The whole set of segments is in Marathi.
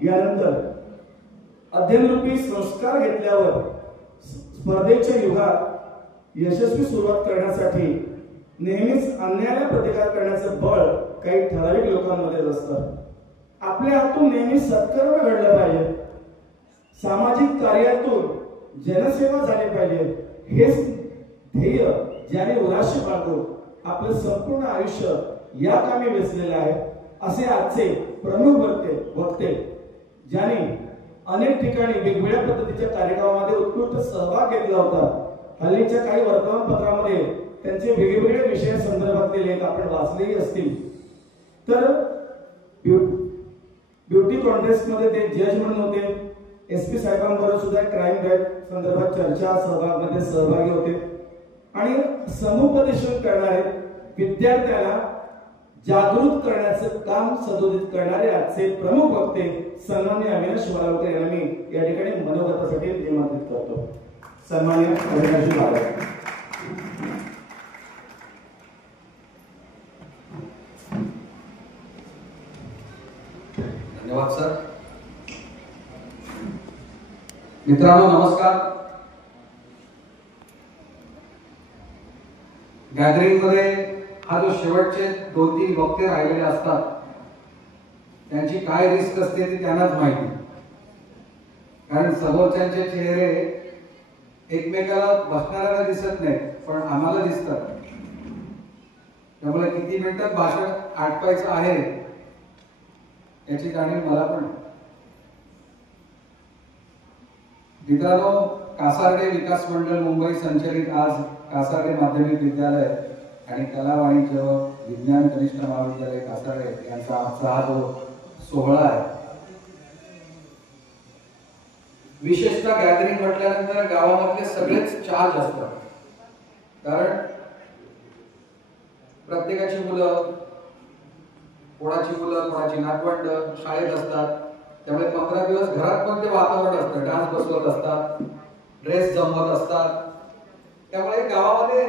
यानंतर अध्ययनरूपी संस्कार घेतल्यावर स्पर्धेच्या युगात यशस्वी सुरुवात करण्यासाठी नेहमीच अन्यायाला प्रतिकार करण्याचं बळ काही ठराविक लोकांमध्येच असतं. आपल्या हातून नेहमी सत्कर्म घडलं पाहिजे, सामाजिक कार्यातून जनसेवा झाली पाहिजे, हेच ध्येय ज्याने उराशी बाळगून आपलं संपूर्ण आयुष्य या कामी वेचलेलं आहे असे आजचे प्रमुख वक्ते ज्याने अनेक ठिकाणी वेगवेगळ्या पद्धतीच्या कार्यक्रमामध्ये उत्कृष्ट सहभाग घेतला होता. हल्लीच्या काही वर्तमानपत्रांमध्ये त्यांचे वेगवेगळे विषय संदर्भातले लेख आपण वाचलेही असतील. तर ब्युटी कॉन्टेस्ट मध्ये ते जज म्हणून होते. SP साहेबांबरोबर सुद्धा क्राईम ड्राईव्ह संदर्भात चर्चा सहभागामध्ये सहभागी होते आणि समुपदेशन करणारे विद्यार्थ्यांना जागृत करण्याचं काम सदोदित करणारे आजचे प्रमुख वक्ते सन्माननीय अविनाश शिवाळकर यांना मी या ठिकाणी मनोगतासाठी निमंत्रित करतो. सन्माननीय अविनाश शिवाळकर. धन्यवाद सर. मित्रांनो नमस्कार. गॅदरिंग मध्ये हा जो शेवटचे 2-3 वक्ते राहिलेले असतात त्यांची काय रिस्क असते ती त्यांनाच माहिती. कारण समोरच्यांचे चेहरे एकमेकाला बसणाऱ्याला दिसत नाहीत पण आम्हाला दिसतात. त्यामुळे किती मिनिटात भाषण आटपायचं आहे याची जाणीव मला पण. मित्रांनो, कासार्डे विकास मंडळ मुंबई संचलित आज कासार्डे माध्यमिक विद्यालय आणि कला वाणिज्य विज्ञान कनिष्ठ महाविद्यालय कासार्डे यांचा आजचा हा जो सोहळा आहे. विशेषतः गॅदरिंग म्हटल्यानंतर गावामधले सगळेच चार्ज असतात. कारण प्रत्येकाची मुलं, कोणाची नातवंड शाळेत असतात. त्यामुळे 15 दिवस घरात पण ते वातावरण असतं. डान्स बसवत असतात, ड्रेस जमवत असतात. त्यामुळे गावामध्ये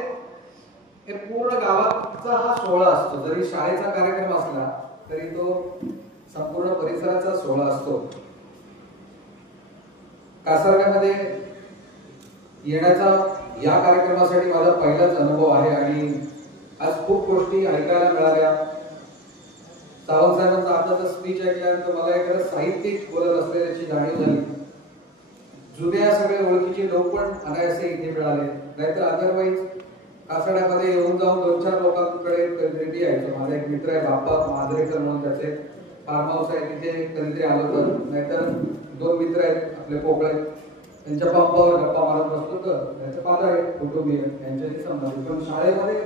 हे पूर्ण गावाचा हा सोहळा असतो. जरी शाळेचा कार्यक्रम असला तरी तो संपूर्ण परिसराचा सोहळा असतो. कासारड्यामध्ये येण्याचा या कार्यक्रमासाठी माझा पहिलाच अनुभव आहे आणि आज खूप गोष्टी ऐकायला मिळाल्या. सावंत साहेबांचा आताचा स्पीच ऐकल्यानंतर मला एखादं साहित्यिक बोलत असल्याची जाणीव झाली. जुन्या सगळे ओळखीचे लोक पण अनायासे इथे मिळाले. नाहीतर अदरवाईज कासाड्यामध्ये येऊन जाऊन 2-4 लोकांकडे कधीतरी यायचो. माझा एक मित्र आहे बाप्पा माजरेकर म्हणून, त्याचे फार्म हाऊस आहे, तिथे कधीतरी आलो तर. नाहीतर 2 मित्र आहेत आपले पोकळे, त्यांच्या पंपावर गप्पा मारत बसतो. तर त्यांचे पातळे कुटुंबीय यांच्याशी संबंधित. पण शाळेमध्ये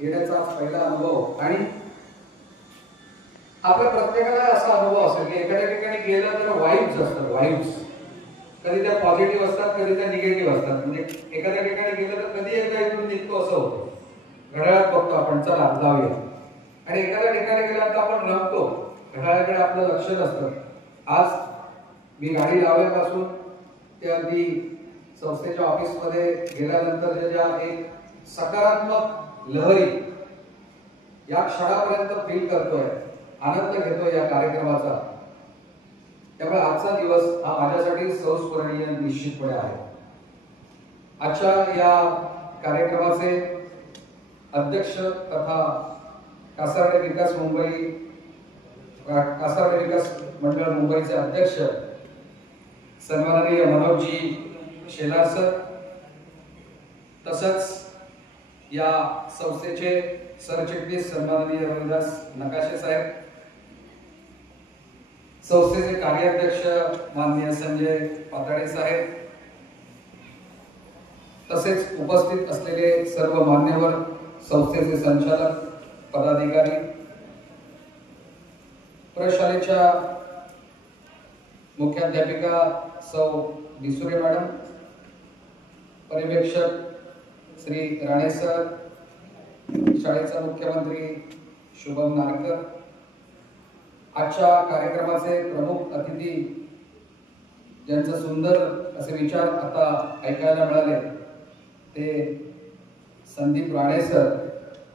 येण्याचा पहिला अनुभव. आणि आपल्या प्रत्येकाला असा अनुभव असेल की एखाद्या ठिकाणी गेलं तर वाईब्स असतात. वाईब्स कधी त्या पॉझिटिव्ह असतात, कधी त्या निगेटिव्ह असतात. म्हणजे एखाद्या ठिकाणी गेलं तर कधी एकदा इथून निघतो असं होतं. घड्याळात बघतो आपण, चला जाऊया. आणि एखाद्या ठिकाणी गेल्यानंतर आपण रमतो, घड्याळाकडे आपलं लक्ष नसतं. आज मी गाडी लावल्यापासून ते अगदी संस्थेच्या ऑफिसमध्ये गेल्यानंतर ज्या एक सकारात्मक लहरी या क्षणापर्यंत फील करतोय, आनंद घेतोय या कार्यक्रमाचा. त्यामुळे आजचा दिवस हा माझ्यासाठी संस्मरणीय निश्चितपणे आहे. आजच्या या कार्यक्रमाचे अध्यक्ष तथा कासार्डे विकास मंडळ मुंबईचे अध्यक्ष सन्माननीय मनोजजी शेलार सर, तसंच या संस्थेचे सरचिटणीस सन्माननीय रविदास नकाशे साहेब, संस्थेचे कार्याध्यक्ष माननीय संजय पाताडे साहेब, तसेच उपस्थित असलेले सर्व मान्यवर, संस्थेचे संचालक, पदाधिकारी, प्रशालेच्या मुख्याध्यापिका सौ दिसुरे मॅडम, पर्यवेक्षक श्री राणे सर, शाळेचा मुख्यमंत्री शुभम नारकर, आजच्या कार्यक्रमाचे प्रमुख अतिथी ज्यांचे सुंदर असे विचार आता ऐकायला मिळाले ते संदीप राणे सर,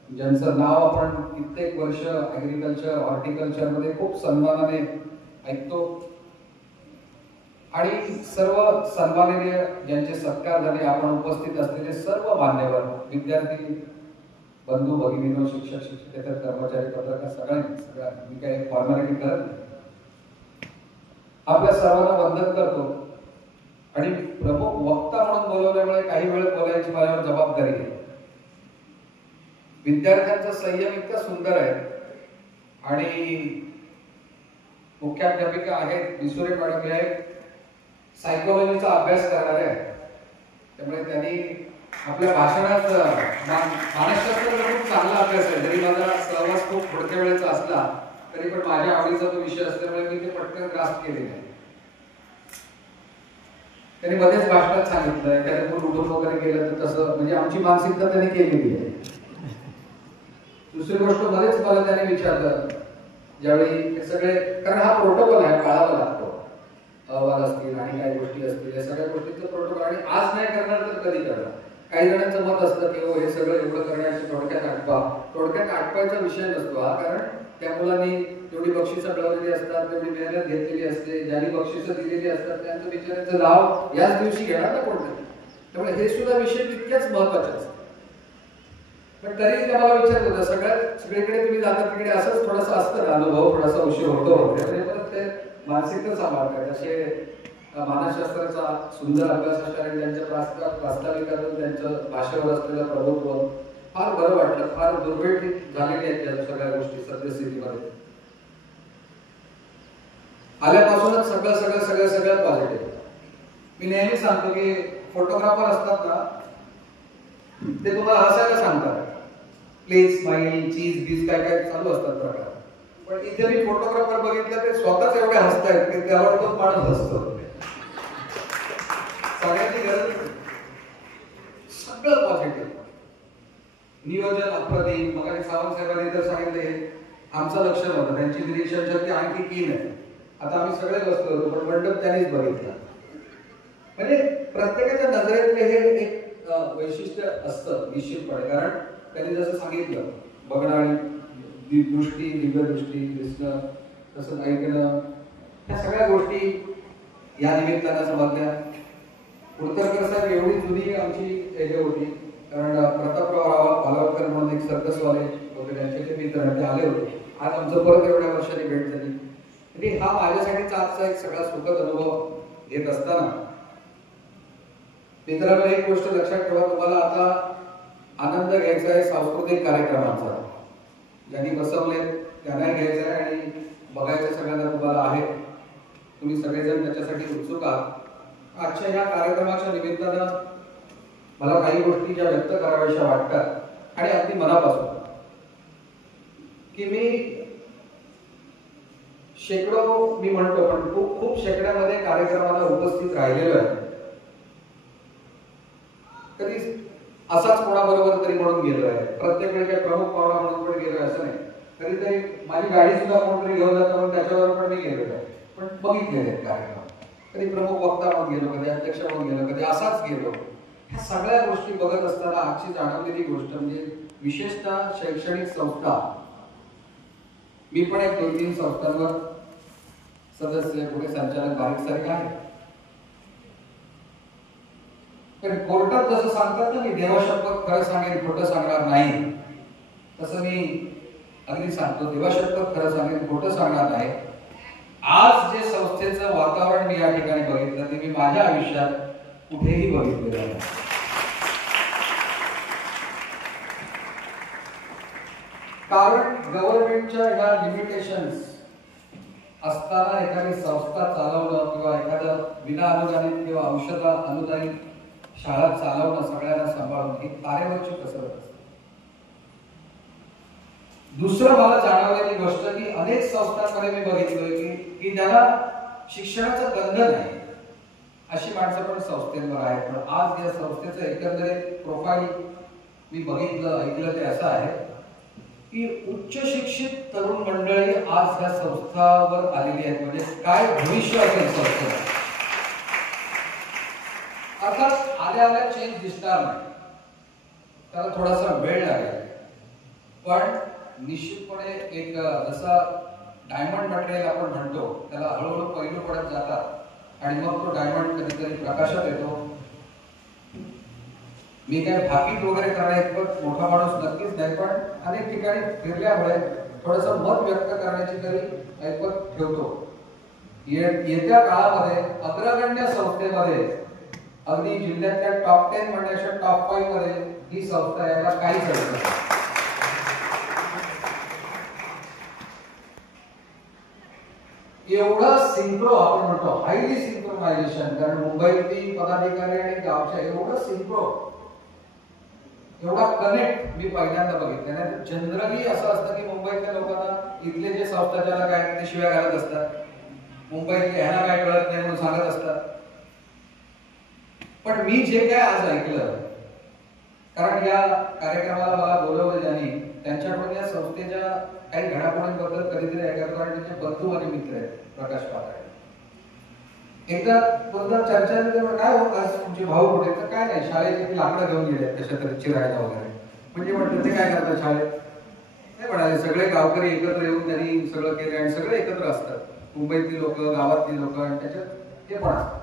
ज्यांचं नाव आपण कित्येक वर्ष ऍग्रिकल्चर, हॉर्टिकल्चर मध्ये खूप सन्मानाने ऐकतो. आणि सर्व सन्माननीय ज्यांचे सत्कार झाले, आपण उपस्थित असलेले सर्व मान्यवर, विद्यार्थी बंधू भगिनींनो, शिक्षक शिक्षकेतर कर्मचारी पत्रकार सगळ्या मी काही फॉर्मॅलिटी करत नाही. आपल्या सर्वांना वंदन करतो आणि प्रमुख वक्ता म्हणून बोलवल्यामुळे काही वेळ बोलायची माझ्यावर जबाबदारी आहे. विद्यार्थ्यांचा संयम इतका सुंदर आहे आणि मुख्याध्यापिका आहेत बिसुरे मॅडम, हे सायकोलॉजीचा अभ्यास करणारे आहेत. त्यामुळे त्यांनी आपल्या भाषणात मानसशास्त्र खूप चांगला अभ्यास आहे. जरी माझा सहवास खूप पुढच्या वेळेचा असला तरी पण माझ्या आवडीचा तो विषय असल्यामुळे मी ते पटकन ग्रास्प केलेले आहे. त्यांनी मध्येच भाषणात सांगितलं एखाद्या कोण उठून वगैरे गेलं तर तसं, म्हणजे आमची मानसिकता त्यांनी केलेली आहे. दुसरी गोष्ट मध्येच मला त्याने विचारलं ज्यावेळी हे सगळे, कारण हा प्रोटोकॉल आहे, पाळावा लागतो. अहवाल असतील आणि काही गोष्टी असतील, या सगळ्या गोष्टींचा प्रोटोकॉल, आणि आज नाही करणार तर कधी करणार. काही जणांचं मत असतं की हे सगळं एवढं करण्याची थोडक्यात आटपा. थोडक्यात आटपायचा विषय नसतो हा, कारण त्या मुलांनी तेवढी बक्षिसं मिळवलेली असतात, तेवढी मेहनत घेतलेली असते, ज्यांनी बक्षिसं दिलेली असतात त्यांचं बिचाऱ्यांचं नाव याच दिवशी घेणार ना कोणतरी. त्यामुळे हे सुद्धा विषय तितक्याच महत्वाचे असतात. पण तरी त्या मला विचारत होतं, सगळीकडे तुम्ही जाता तिकडे असंच थोडासा असतं ना अनुभव, थोडासा उशीर होतो वगैरे, परत ते मानसिकता सांभाळतात. असे मानसशास्त्राचा सुंदर अभ्यास असणारे त्यांच्या प्रास्ताविकातून त्यांचं भाषेवर असलेलं प्रभुत्व फार बरं वाटलं. फार दुर्भेट झालेली आहेत त्या सगळ्या गोष्टी सद्यस्थितीमध्ये. आल्यापासूनच सगळं पॉझिटिव्ह. मी नेहमी सांगतो की फोटोग्राफर असतात ना, ते तुम्हाला हसायला सांगतात, प्लीज स्माइल, चीज बीज काय काय चालू असतात प्रकार. पण इथे मी फोटोग्राफर बघितलं ते स्वतःच एवढे हसतायत की त्यावर तो माणूस हसतो. सगळ्यांची गरज, सगळं पॉझिटिव्ह. नियोजन अप्रतिम. मग सावंत साहेबांनी तर सांगितले आमचं लक्ष नव्हतं, त्यांची निरीक्षण शक्ती आणखी कीन आहे. आता आम्ही सगळे बसलो होतो पण मंडप त्यांनीच बघितला. म्हणजे प्रत्येकाच्या नजरेतले हे एक वैशिष्ट्य असतं निश्चितपणे, कारण त्यांनी जसं सांगितलं बघणं आणि दृष्टी, दिव्य दृष्टी, दिसणं, तसं ऐकणं, ह्या सगळ्या गोष्टी या निमित्तानं समजल्या. कुलकर्णी साहेब एवढी जुनी आमची हे होती, कारण प्रतापराव पालवकर म्हणून एक सर्कसवाले वगैरे त्यांचे मित्र ते आले होते. आज आमचं परत एवढ्या वर्षांनी भेट झाली. म्हणजे हा माझ्यासाठीचा आजचा एक सगळा सुखद अनुभव घेत असताना मित्रांनो एक गोष्ट लक्षात ठेवा, तुम्हाला आता आनंद घ्यायचा आहे सांस्कृतिक कार्यक्रमांचा. ज्यांनी बसवले त्यांनाही घ्यायचा आहे आणि बघायचं सगळ्यांना तुम्हाला आहे. तुम्ही सगळेजण त्याच्यासाठी उत्सुक आहात. आजच्या ह्या कार्यक्रमाच्या निमित्तानं मला काही गोष्टी ज्या व्यक्त कराव्याशा वाटतात आणि अगदी मनापासून, की मी शेकडो, मी म्हणतो पण खूप शेकड्यामध्ये कार्यक्रमाला उपस्थित राहिलेलो आहे. कधी असाच कोणाबरोबर तरी म्हणून गेलो आहे, प्रत्येक वेळी काही प्रमुख पाहुणा म्हणून पण गेलोय असं नाही. कधीतरी माझी गाडी सुद्धा कोणतरी घेऊन जातं म्हणून त्याच्यावर पण मी गेलेलो आहे, पण बघितलेले आहेत कार्यक्रम. कधी प्रमुख वक्ता म्हणून गेलो, कधी अध्यक्ष म्हणून गेलो, कधी असाच गेलो. ह्या सगळ्या गोष्टी बघत असताना आजची जाणवलेली गोष्ट म्हणजे विशेषतः शैक्षणिक संस्था, मी पण एक 2-3 संस्थांवर सदस्य, पुढे संचालक, बारीक सारीक आहे. पण कोर्टात जसं सांगतात ना, मी देवाशपथ खरं सांगेन, खोटं सांगणार नाही, तसं मी अगदी सांगतो, देवाशपथ खरं सांगेन, खोटं सांगणार नाही. आज जे संस्थेचं वातावरण मी या ठिकाणी बघितलं ते मी माझ्या आयुष्यात कुठेही बघितलेलं नाही. कारण गव्हर्नमेंटच्या ह्या लिमिटेशन्स असताना एखादी संस्था चालवणं किंवा एखादं विना अनुदानित किंवा औषध अनुदानित शाळा चालवणं, सगळ्यांना सांभाळून, ही तारेवरची कसरत असते. दुसरं मला जाणवलेली गोष्ट की अनेक संस्थांमध्ये मी बघितलोय की ज्याला शिक्षणाचं बंधन आहे अशी माणसं पण संस्थेवर आहेत. पण आज या संस्थेचं एकंदरीत प्रोफाईल मी बघितलं, ऐकलं ते असं आहे की उच्च शिक्षित तरुण मंडळी आज या संस्थांवर आलेली आहेत. म्हणजे काय भविष्य असेल संस्थेला. अर्थात आल्या चेंज दिसणार नाही, त्याला थोडासा वेळ लागेल. पण निश्चितपणे एक जसा डायमंड मटेरियल आपण म्हणतो त्याला हळूहळू पैलू पडत जातात, आणि मग तो डायमंड कधीतरी प्रकाशात येतो. मी काय भाकीत वगैरे करण्या इतपत मोठा माणूस नक्कीच नाही, पण अनेक ठिकाणी फिरल्यामुळे थोडंसं मत व्यक्त करण्याची तरी ऐपत ठेवतो. येत्या काळामध्ये अग्रगण्य संस्थेमध्ये अगदी जिल्ह्यातल्या टॉप 10 म्हणण्याच्या टॉप 5 मध्ये ही संस्था यायला काहीच अर्थ नाही. एवढं सिंक्रो आपण म्हणतो, हायली सिंक्रोनायझेशन, कारण मुंबईतली पदाधिकारी आणि गावच्या एवढं सिंक्रो, एवढा कनेक्ट मी पहिल्यांदा बघितलं. नाही जनरली असं असतं की मुंबईतल्या लोकांना इथले जे संस्थाचालक आहेत ते शिव्या घालत असतात, मुंबईतले ह्यांना काय कळत नाही म्हणून सांगत असतात. पण मी जे काय आज ऐकलं, कारण या कार्यक्रमाला मला बोलवलं ज्यांनी, त्यांच्याकडून या संस्थेच्या काही घडामोडींबद्दल कधीतरी ऐकतो आणि त्यांचे बंधू आणि मित्र आहेत प्रकाश पाताळे. एकदा पुन्हा चर्चा झाली, काय होत आज तुमचे भाऊ कुठे, तर काय नाही शाळेत लाकडं घेऊन गेले कशा तरी चिरायला वगैरे. म्हणजे म्हटलं ते काय करतात शाळेत, नाही म्हणाले सगळे गावकरी एकत्र येऊन त्यांनी सगळं केलं आणि सगळे एकत्र असतात, मुंबईतली लोक, गावातली लोक, आणि त्याच्यात ते पण असतात.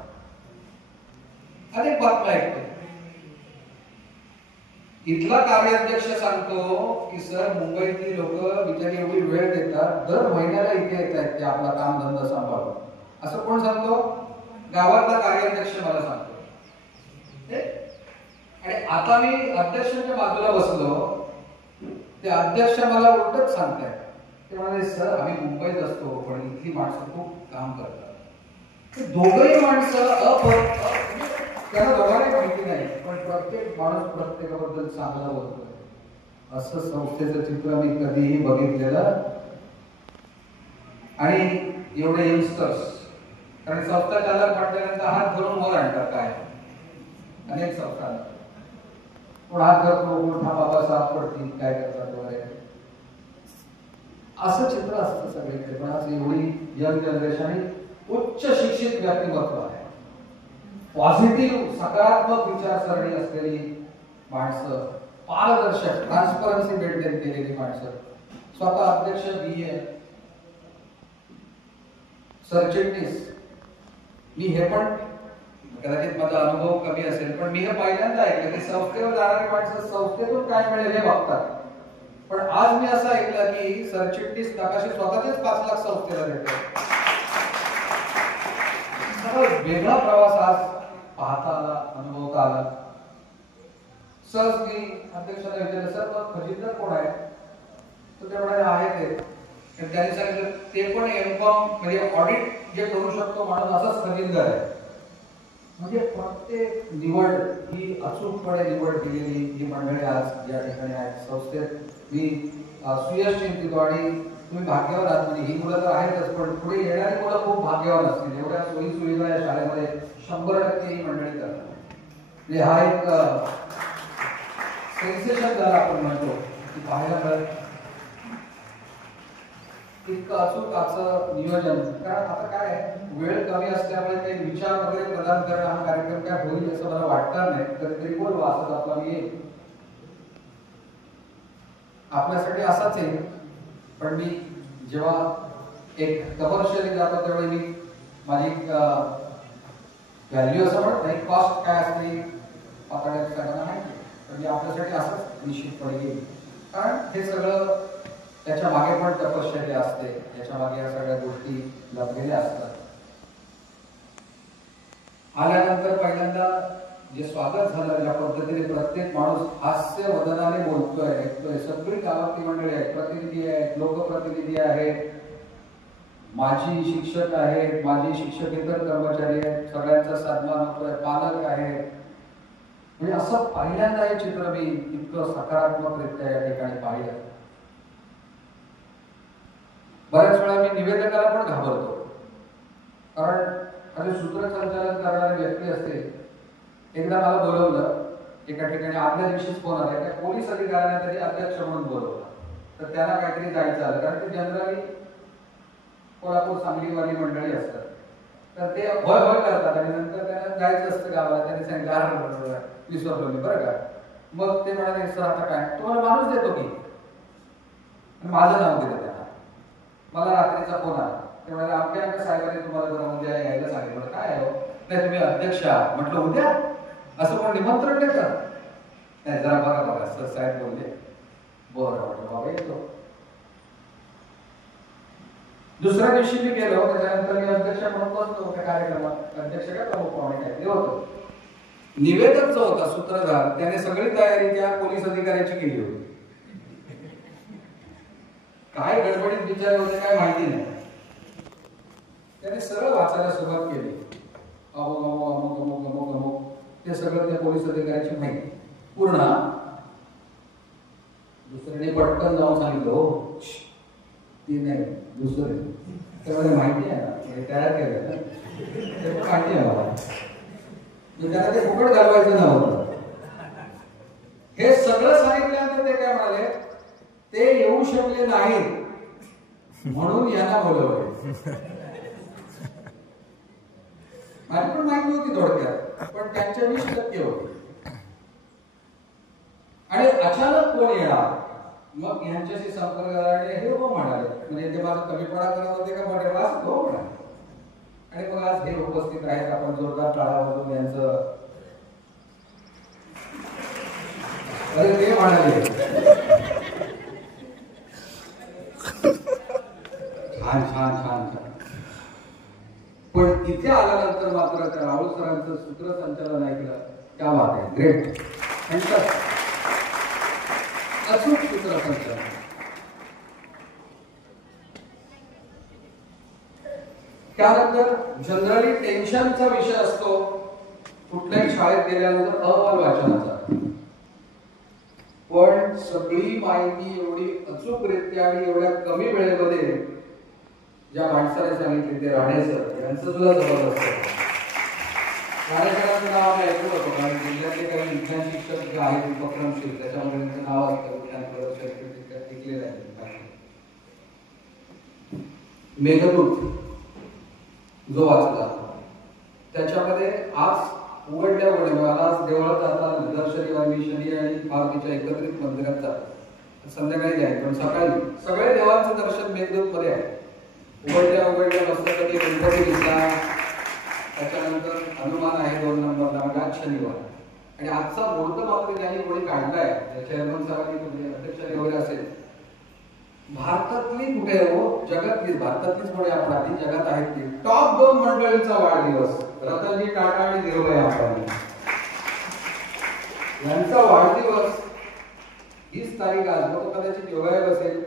अनेक बातम्या ऐकतो. इथला कार्याध्यक्ष सांगतो की सर मुंबईतली लोक बिचारी एवढी वेळ देतात, दर महिन्याला इथे येत आहेत ते आपला काम धंदा सांभाळून. असं कोण सांगतो? गावातला कार्याध्यक्ष मला सांगतो. आणि आता मी अध्यक्षांच्या बाजूला बसलो, ते अध्यक्ष मला उलटच सांगतायत. ते म्हणाले सर आम्ही मुंबईत असतो पण इथली माणसं खूप काम करतात. दोघंही माणसं त्यांना दोघांनाही माहिती नाही, पण प्रत्येक माणूस प्रत्येकाबद्दल चांगला बोलतोय असं संस्थेचं चित्र मी कधीही बघितलेलं. आणि एवढे यंगस्टर्स, कारण संस्था चालक म्हटल्यानंतर हात धरून वर आणतात. काय अनेक संस्था पण हात धरतो, मोठा बाबा साफ पडतील, काय करतात वगैरे असं चित्र असतं सगळीकडे. पण आज एवढी यंग जनरेशन आणि उच्च शिक्षित व्यक्तिमत्व आहे, पॉझिटिव्ह सकारात्मक विचारसरणी असलेली माणसं, पारदर्शक ट्रान्सपरन्सी मेंटेन केलेली माणसं, स्वतः अध्यक्ष BA, सरचिटणीस. मी हे पण कदाचित माझा अनुभव कमी असेल, पण मी हे पहिल्यांदा ऐकलं की संस्थेवर जाणारी माणसं संस्थेतून काय मिळेल हे बघतात. पण आज मी असं ऐकलं की सरचिटणीस नकाशे स्वतःचेच 5 लाख संस्थेला देतात. वेगळा प्रवास आज पाहता आला, अनुभवता आला. सहज मी अध्यक्षाला विचारलं सर मग खजिनदार कोण आहे, तर ते म्हणाले आहे ते. त्यांनी सांगितलं ते पण M.Com म्हणजे ऑडिट जे करू शकतो माणूस असाच खजिनदार आहे. म्हणजे प्रत्येक निवड ही अचूकपणे निवड केलेली ही मंडळी आज या ठिकाणी आहेत संस्थेत. मी सुयश चिंतितो आणि तुम्ही भाग्यवान आहात. म्हणजे ही मुलं तर आहेतच, पण पुढे येणारी मुलं खूप भाग्यवान असतील. एवढ्या सोयी सुविधा या शाळेमध्ये 100% ही मंडळी करतात. म्हणजे हा एक सेन्सेशन झाला आपण म्हणतो की पाहायला मिळत इतकं अचूक असं नियोजन. कारण आता काय वेळ कमी असल्यामुळे काही विचार वगैरे प्रदान करणं हा कार्यक्रम काय होईल असं मला वाटणार नाही. कधीतरी बोलवा असं आपला मी येईल, आपल्यासाठी असाच आहे. पण मी जेव्हा एक कमर्शियली जातो त्यावेळी मी माझी व्हॅल्यू असं म्हणत नाही, कॉस्ट काय असते पकडण्यात सगळ्यांना माहिती, पण मी आपल्यासाठी असंच निश्चितपणे येईल. कारण हे सगळं त्याच्या मागे पण तपश्चर्या असते, त्याच्या मागे या सगळ्या गोष्टी लपलेल्या असतात. आल्यानंतर पहिल्यांदा जे स्वागत झालं, ज्या पद्धतीने प्रत्येक माणूस हास्य वदनाने बोलतोय, ऐकतोय. सगळी गावातली मंडळी आहेत, प्रतिनिधी आहेत, लोकप्रतिनिधी आहेत, माजी शिक्षक आहेत, माजी शिक्षकेतर कर्मचारी आहेत, सगळ्यांचा सन्मान होतोय, पालक आहेत. म्हणजे असं पहिल्यांदा हे चित्र मी इतकं सकारात्मकरित्या या ठिकाणी पाहिलं. बऱ्याच वेळा मी निवेदकाला पण घाबरतो, कारण माझे सूत्रसंचालन करणारी व्यक्ती असते. एकदा मला बोलवलं एका ठिकाणी, आदल्या दिवशीच फोन आला, त्या पोलीस अधिकाऱ्यांना तरी अध्यक्ष म्हणून बोलवलं. तर त्यांना काहीतरी जायचं आलं, कारण ते जनरली कोल्हापूर सांगलीवाली मंडळी असतात. तर ते होय होय करतात आणि नंतर त्यांना जायचं असतं गावाला. त्यांनी सांगितलं विसरलो मी बरं का. मग ते म्हणाले सर आता काय, तुम्हाला माणूस देतो की, माझं नाव दिलं त्यांना. मला रात्रीचा फोन आला, ते म्हणाले आमच्या साहेबांनी तुम्हाला जरा उद्या यायला सांगितलं. काय हो, नाही तुम्ही अध्यक्ष आहात. म्हटलं उद्या असं कोण निमंत्रण देतात? नाही जरा बघा बघा सर साहेब बोलले. बरं वाटलं बाबा येतो. दुसऱ्या दिवशी मी गेलो. त्याच्यानंतर मी अध्यक्ष म्हणून बसलो त्या कार्यक्रमात. अध्यक्ष काय प्रमुख पाहुणे काहीतरी होतं. निवेदक जो होता सूत्रधार त्याने सगळी तयारी त्या पोलीस अधिकाऱ्याची केली होती. काय गडबडीत विचार होते काय माहिती नाही. त्याने सरळ वाचायला सुरुवात केली. अमुक अमुक अमुक अमुक अमुक अमुक ते सगळं त्या पोलीस अधिकाऱ्याची माहिती पूर्ण. दुसऱ्याने पटकन जाऊन सांगितलं हो ती नाही दुसरे त्यामध्ये माहिती आहे ना तयार केलं ना ते पण माहिती आहे मला. त्याला ते फुकट घालवायचं नव्हतं. हे सगळं सांगितल्यानंतर ते काय म्हणाले ते येऊ शकले नाहीत म्हणून यांना बोलवले. माझी पण माहिती होती थोडक्यात पण त्यांच्या 20% होती. आणि अचानक कोण येणार मग यांच्याशी संपर्क आणि हे हो म्हणाले म्हणजे ते माझा कमीपणा करत होते का म्हणे वाच हो म्हणाले. आणि मग आज हे उपस्थित आहेत. आपण जोरदार टाळा वाजवून यांचं अरे ते म्हणाले छान छान छान छान. पण इथे आल्यानंतर मात्र त्या राहुल सरांचं सूत्रसंचालन ऐकलं त्या बात आहे ग्रेट. अचूक सूत्रसंचालन. त्यानंतर जनरली टेन्शनचा विषय असतो कुठल्याही शाळेत गेल्यानंतर अहवाल वाचनाचा. पण सगळी माहिती एवढी अचूकरित्या आणि एवढ्या कमी वेळेमध्ये ज्या माणसाने सांगितले ते राणे सर यांचं सुद्धा जबरदस्त. राणे सरांचं नाव आम्ही ऐकलं होतं कारण जिल्ह्यातले काही विज्ञान शिक्षक जे आहेत उपक्रमशील त्याच्यामध्ये त्यांचं नाव असतं विज्ञान प्रदर्शन टिकलेलं आहे. मेघदूत जो वाचला त्याच्यामध्ये आज उघडल्या मला आज देवळात जातात दर शनिवार मी शनी आणि पार्वतीच्या एकत्रित मंदिरात जातो. संध्याकाळी जाईल पण सकाळी सगळे देवांचं दर्शन मेघदूत मध्ये आहे. उघडल्या मस्तपैकी गणपती दिसला. त्याच्यानंतर हनुमान आहे 2 नंबरला म्हणजे आज शनिवार. आणि आजचा मुहूर्त मात्र त्यांनी कोणी काढलाय चेअरमन सरांनी म्हणजे अध्यक्षांनी वगैरे असेल. भारतातली कुठे हो जगातली भारतातलीच पुढे आपण आधी जगात आहेत ती टॉप 2 मंडळींचा वाढदिवस रतनजी टाटा आणि धीरूभाई अंबानी यांचा वाढदिवस 20 तारीख आज. तो कदाचित योगायोग असेल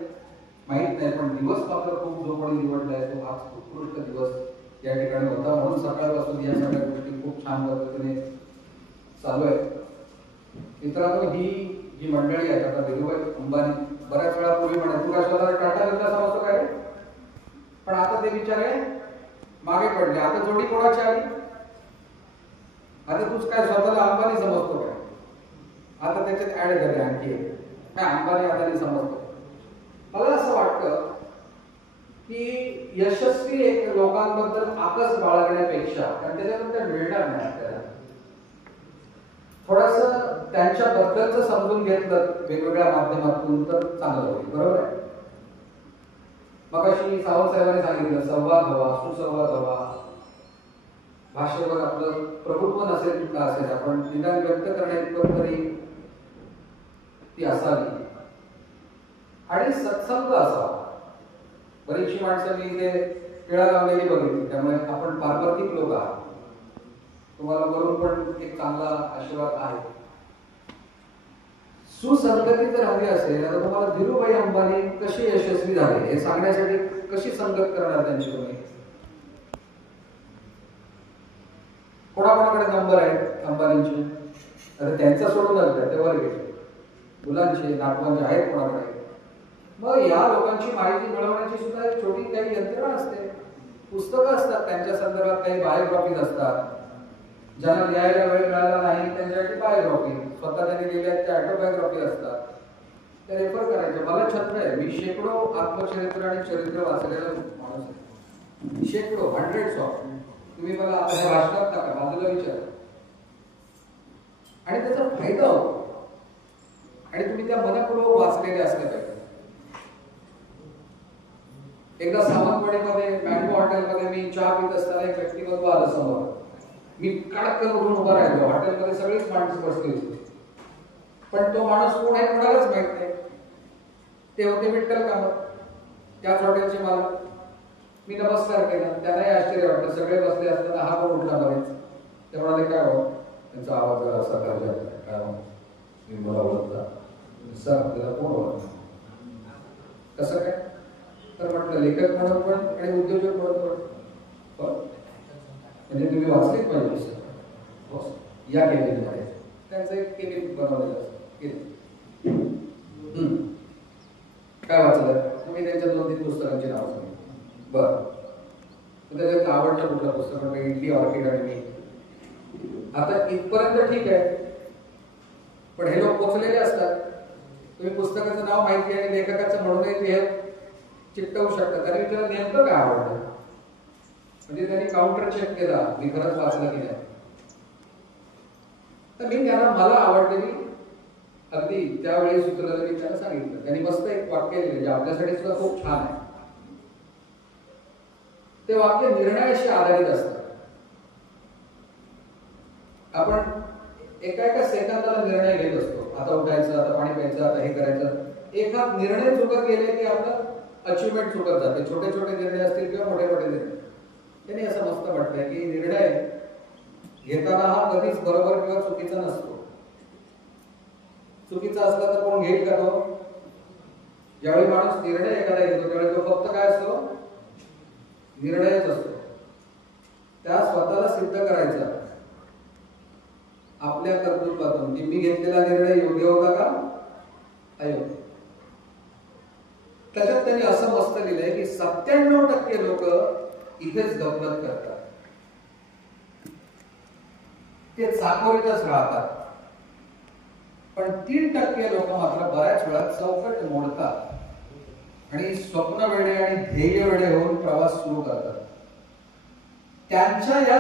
माहित नाही पण दिवस मात्र खूप जो कोणी निवडलाय तो आज उत्कृष्ट दिवस या ठिकाणी होता. म्हणून सकाळपासून या सगळ्या गोष्टी खूप छान पद्धतीने चालू आहेत. मित्रांनो ही जी मंडळी आहेत आता धीरूभाई अंबानी बऱ्याच वेळा पूर्वी म्हणे तू काय स्वतःला टाटा बिर्ला समजतो काय पण आता ते विचारे मागे पडले. आता जोडी कोणाची आली? आता तूच काय स्वतःला अंबानी समजतो काय? आता त्याच्यात ऍड झाले आणखी काय अंबानी अदानी समजतो. मला असं वाटतं की यशस्वी लोकांबद्दल आकस बाळगण्यापेक्षा कारण त्याच्यानंतर मिळणार नाही आपल्याला थोडस त्यांच्याबद्दलच समजून घेतलं वेगवेगळ्या माध्यमातून तर चांगलं होईल. बरोबर आहे. मग अशी सावंत साहेबांनी सांगितलं संवाद हवा सुसंवाद हवा. भाषेवर आपलं प्रभुत्व नसेल का असेल आपण निदान व्यक्त करण्याइतपत तरी ती असावी आणि सत्संग असावा. बरीचशी माणसं मी इथे टिळा लावलेली बघितली त्यामुळे आपण पारमार्थिक लोक आहात. तुम्हाला वरून पण एक चांगला आशीर्वाद आहे. सुसंगती जर हवी असेल तर तुम्हाला धीरूभाई अंबानी कशी यशस्वी झाले हे सांगण्यासाठी कशी संगत करणार त्यांची तुम्ही? कोणाकोणाकडे नंबर आहेत अंबानींचे? आता त्यांचा सोडूनच द्या ते वर गेले मुलांचे नातवांचे आहेत कोणाकडे. मग या लोकांची माहिती मिळवण्याची सुद्धा एक छोटी काही यंत्रणा असते. पुस्तकं असतात त्यांच्या संदर्भात काही बायोग्राफीज असतात. ज्यांना लिहायला वेळ मिळाला नाही त्यांच्यासाठी बायोग्राफी स्वतः त्यांनी लिहिल्या त्या ऑटोबायोग्राफी असतात त्या रेफर करायच्या. मला छंद आहे. मी शेकडो आत्मचरित्र आणि चरित्र वाचलेला माणूस आहे. शेकडो हंड्रेड्स ऑफ. तुम्ही मला आपल्या भाषणात टाका बाजूला विचार आणि त्याचा फायदा होतो आणि तुम्ही त्या मनपूर्वक वाचलेले असले पाहिजे. एकदा सावंतवाडीमध्ये मॅंगो हॉटेलमध्ये मी चहा पित असताना एक व्यक्तिमत्व आलं समोर. मी कडकन उठून उभा राहिलो. हॉटेलमध्ये सगळीच माणसं बसली होती, पण तो माणूस कोण आहे कोणालाच माहित नाही. ते होते विठ्ठल कामत, त्याच हॉटेलचे मालक. मी नमस्कार केला, त्यांनाही आश्चर्य वाटलं. सगळे बसले असताना हा पण उठला बरेच. ते म्हणाले काय हो, त्यांचा आवाज जरा असा काय हो, मी मला ओळखला सर, आपल्याला कोण ओळखलं? कसं काय? तर म्हटलं लेखक म्हणून पण आणि उद्योजक म्हणून पण. म्हणजे तुम्ही वाचलेच पाहिजे पुस्तक. या केबिनमध्ये त्यांचं एक केबिन बनवलेलं असतं. काय वाचलं तुम्ही? त्यांच्या 2-3 पुस्तकांची नाव सांगितली. बरं, त्याच्यात आवडलं कुठलं पुस्तक? म्हणजे इडली, ऑर्किड आणि मी. आता इथपर्यंत ठीक आहे, पण हे लोक पोचलेले असतात. तुम्ही पुस्तकाचं नाव माहिती आहे आणि लेखकाचं म्हणूनही ते चिकटवू शकता. त्यांनी विचारलं नेमकं काय आवडलं, म्हणजे त्यांनी काउंटर चेक केला मी खरंच वाचलं की नाही. तर मी त्यांना मला आवडलेली अगदी त्यावेळी सूत्रधारी मी त्यांना सांगितलं. त्यांनी मस्त एक वाक्य लिहिलं जे आपल्यासाठी सुद्धा खूप छान आहे. ते वाक्य निर्णयाशी आधारित असतं. आपण एका सेकंदाला निर्णय घेत असतो. आता उठायचं, आता पाणी प्यायचं, आता हे करायचं. एका निर्णय चुकत गेले की आपलं अचिव्हमेंट चुकत जाते. छोटे छोटे निर्णय असतील किंवा मोठे मोठे निर्णय. त्यांनी असं मस्त म्हटलंय की निर्णय घेताना हा कधीच बरोबर किंवा चुकीचा नसतो. चुकीचा असला तर कोण घेईल का तो? ज्यावेळी माणूस निर्णय एखादा घेतो त्यावेळी तो फक्त काय असतो? निर्णयच असतो. त्या स्वतःला सिद्ध करायचा आपल्या कर्तृत्वातून की मी घेतलेला निर्णय योग्य होता का अयोग्य. त्याच्यात त्यांनी असं मस्त लिहिलंय की 97% लोक इथेच गंमत करतात, ते चाकोरीतच राहतात. पण 3% लोक मात्र बऱ्याच वेळा चौकट मोडतात आणि स्वप्न वेडे आणि ध्येय वेडे होऊन प्रवास सुरू करतात. त्यांच्या या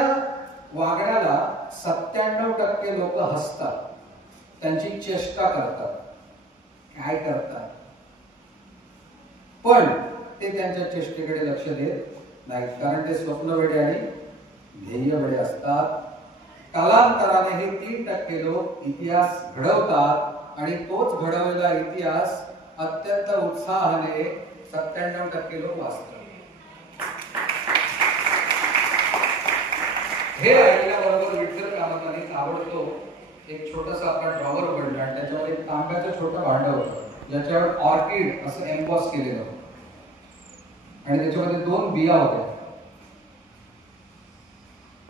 वागण्याला 97% लोक हसतात, त्यांची चेष्टा करतात, काय करतात, पण ते त्यांच्या चेष्टेकडे लक्ष देत नाहीत, कारण ते स्वप्न वेडे आणि ध्येय वेडे असतात. कालांतराने हे 3% लोक इतिहास घडवतात आणि तोच घडवलेला इतिहास अत्यंत उत्साहाने 97% लोक वाचतात. हे ऐकल्याबरोबर विठ्ठल कामतांनी ताबडतोब एक छोटंसं आपला ड्रॉवर उघडलं आणि त्याच्यावर एक तांब्याचं छोटं भांडं होतं ज्याच्यावर ऑर्किड असं एम्बॉस केलेलं होतं आणि त्याच्यामध्ये 2 बिया होत्या.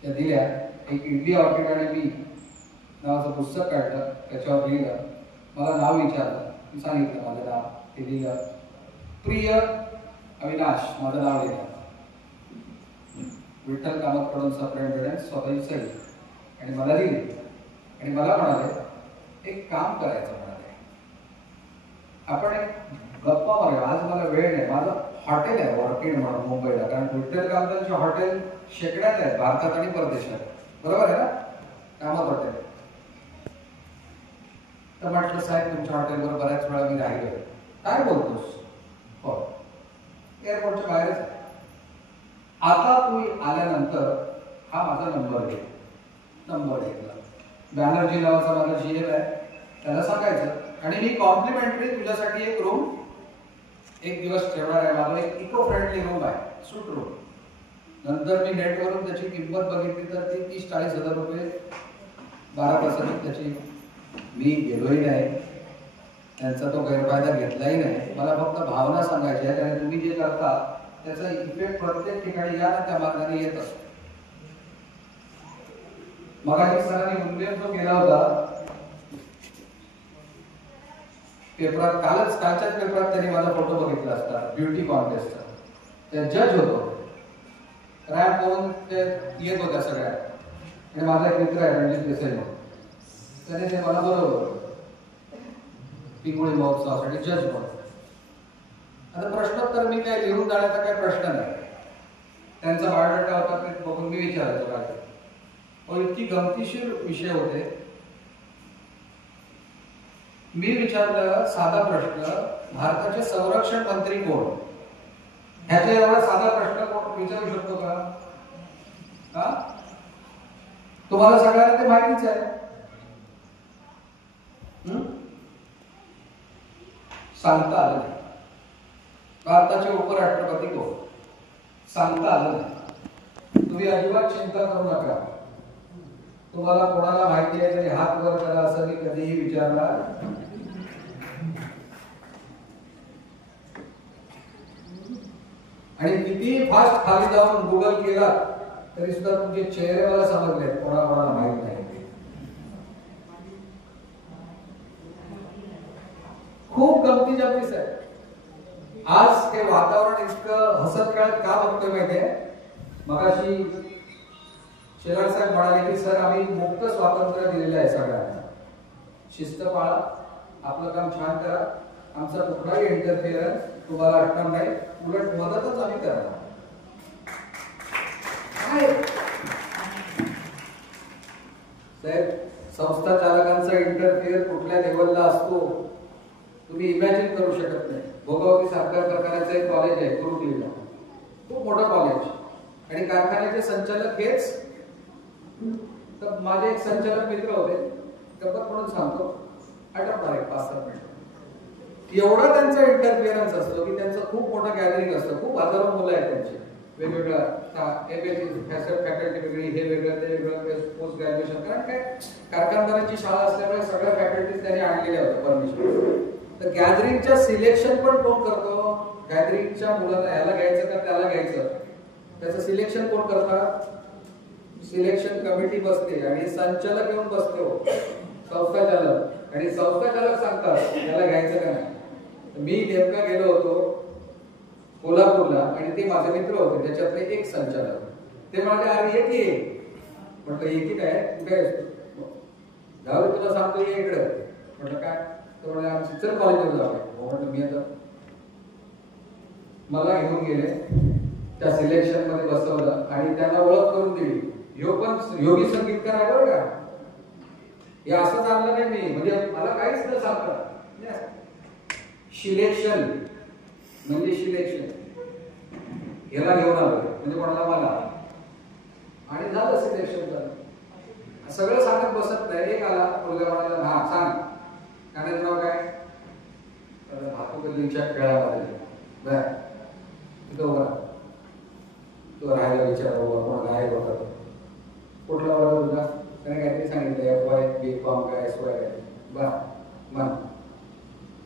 त्या दिल्या. एक इडली, ऑर्किड आणि मी नावाचं पुस्तक काढलं, त्याच्यावर लिहिलं. मला नाव विचारलं, मी सांगितलं माझं नाव. ते लिहिलं. प्रिय अविनाश माझं नाव लिहिलं. विठ्ठल कामत कडून सप्रेंट स्वतःची सही आणि मला दिली आणि मला म्हणाले एक काम करायचं. म्हणाले आपण एक गप्पा मारूया. आज मला वेळ नाही, माझं हॉटेल आहे ऑर्किड म्हणून मुंबईला, कारण विठ्ठल कामतांचे हॉटेल शेकड्यात आहेत भारतात आणि परदेशात. बरोबर आहे ना? कामत हॉटेल. तर म्हटलं साहेब तुमच्या हॉटेलवर बऱ्याच वेळा मी राहिलोय. काय बोलतोस? हो, एअरपोर्टच्या बाहेरच आहे. आता तू आल्यानंतर हा माझा नंबर घे. नंबर घेतला. बॅनर्जी नावाचा माझा GM आहे, त्याला सांगायचं आणि मी कॉम्प्लिमेंटरी तुझ्यासाठी एक रूम एक दिवस ठेवणार आहे. माझा एक इको फ्रेंडली रूम आहे, सूट रूम. नंतर मी नेटवरून त्याची किंमत बघितली तर ती 30-40 हजार रुपये 12 तासाची त्याची. मी गेलोही नाही, त्यांचा तो गैरफायदा घेतलाही नाही. मला फक्त भावना सांगायची आहे, कारण तुम्ही जे करता त्याचा इफेक्ट प्रत्येक ठिकाणी या ना त्या मार्गाने येत असतो. मगाशी सरांनी उल्लेख जो केला होता पेपरात, कालच्याच पेपरात त्यांनी माझा फोटो बघितला असता ब्युटी कॉन्टेस्टचा. त्या जज होतो, रॅम्प वरून ते येत होत्या सगळ्या. आणि माझा एक मित्र आहे रणजित देसाई म्हणून, त्याने ते मला बोलवलं पिंगुळी महोत्सवासाठी जज म्हणून. आता प्रश्नोत्तर मी काय लिहून जाण्याचा काही प्रश्न नाही. त्यांचा बायोडाटा होता ते बघून मी विचारायचो काय. इतकी गमतीशीर विषय होते. मी विचारलं साधा प्रश्न, भारताचे संरक्षण मंत्री कोण? ह्याचा एवढा साधा प्रश्न कोण विचारू शकतो का? तुम्हाला सगळ्यांना ते माहितीच आहे. सांगता आलं नाही. भारताचे उपराष्ट्रपती कोण सांगता आलं नाही. तुम्ही अजिबात चिंता करू नका. तुम्हाला कोणाला माहिती आहे तरी हात वर करा असं मी कधीही विचारणार. आणि किती फास्ट खाली जाऊन गुगल केला तरी सुद्धा तुमचे चेहरे मला समजले कोणाकोणाला माहित नाही. खूप गमती जमतीच आहे. आज हे वातावरण इतकं हसत खेळत का बघतोय माहितीये? मगाशी शेलार साहेब म्हणाले की सर आम्ही मुक्त स्वातंत्र्य दिलेलं आहे सगळ्यांना, शिस्त पाळा, आपलं काम छान करा, आमचा कुठलाही इंटरफिअरन्स तुम्हाला असणार नाही, उलट मदतच आम्ही करणार. साहेब संस्था चालकांचा इंटरफिअर कुठल्या लेवलला असतो तुम्ही इमॅजिन करू शकत नाही. भोगावती साखर कारखान्याचं एक कॉलेज आहे कुरुटीला, खूप मोठं कॉलेज, आणि कारखान्याचे संचालक हेच. तर माझे एक संचालक मित्र होते, गप्पा म्हणून सांगतो, आठवणार एक 5-7 मिनिट. एवढा त्यांचा इंटरफिअरन्स असतो की त्यांचं खूप मोठं गॅदरिंग असतं, खूप हजारो मुलं आहेत त्यांची, वेगवेगळ्या फॅकल्टी वेगळी, हे वेगळं ते वेगळं, पोस्ट ग्रॅज्युएशन. कारण काय कारखानदारांची शाळा असल्यामुळे सगळ्या फॅकल्टीज त्यांनी आणलेल्या होत्या परमिशन. तर गॅदरिंगच्या सिलेक्शन पण कोण करतो? गॅदरिंगच्या मुलांना ह्याला घ्यायचं का त्याला घ्यायचं, त्याचं सिलेक्शन कोण करतात? सिलेक्शन कमिटी बसते आणि संचालक येऊन बसतो, संस्था चालक, आणि संस्था चालक सांगतात याला घ्यायचं का नाही. मी नेमका गेलो होतो कोल्हापूरला आणि ते माझे मित्र होते, त्याच्यातले एक संचालक. ते म्हणाले अरे ये की, म्हटलं ये की काय कुठे जाऊ तुला सांगतो ये इकडे. म्हटलं काय? तर म्हणाले आमची चल कॉलेजवर जाऊ. म्हटलं मी आता. मला घेऊन गेले, त्या सिलेक्शन मध्ये बसवलं आणि त्यांना ओळख करून दिली. ह्यो पण योगी संगीतकार आहे बरं का, हे असं चाललं नाही मी, म्हणजे मला काहीच न सांगता. सिलेक्शन म्हणजे सिलेक्शन, याला घेऊन आलो म्हणजे कोणाला मला, आणि झालं सिलेक्शन झालं. सगळं सांगत बसत नाही. एक आला मुलगा म्हणाला हा सांग गाण्याचं नाव काय? भातुकलीच्या खेळामध्ये. बर तिथं उभा तो राहायला विचार कोणाला आहे बघा कुठला वर्ग तुझा? त्याने काहीतरी सांगितलं FY BCom काय SY काय. बर मन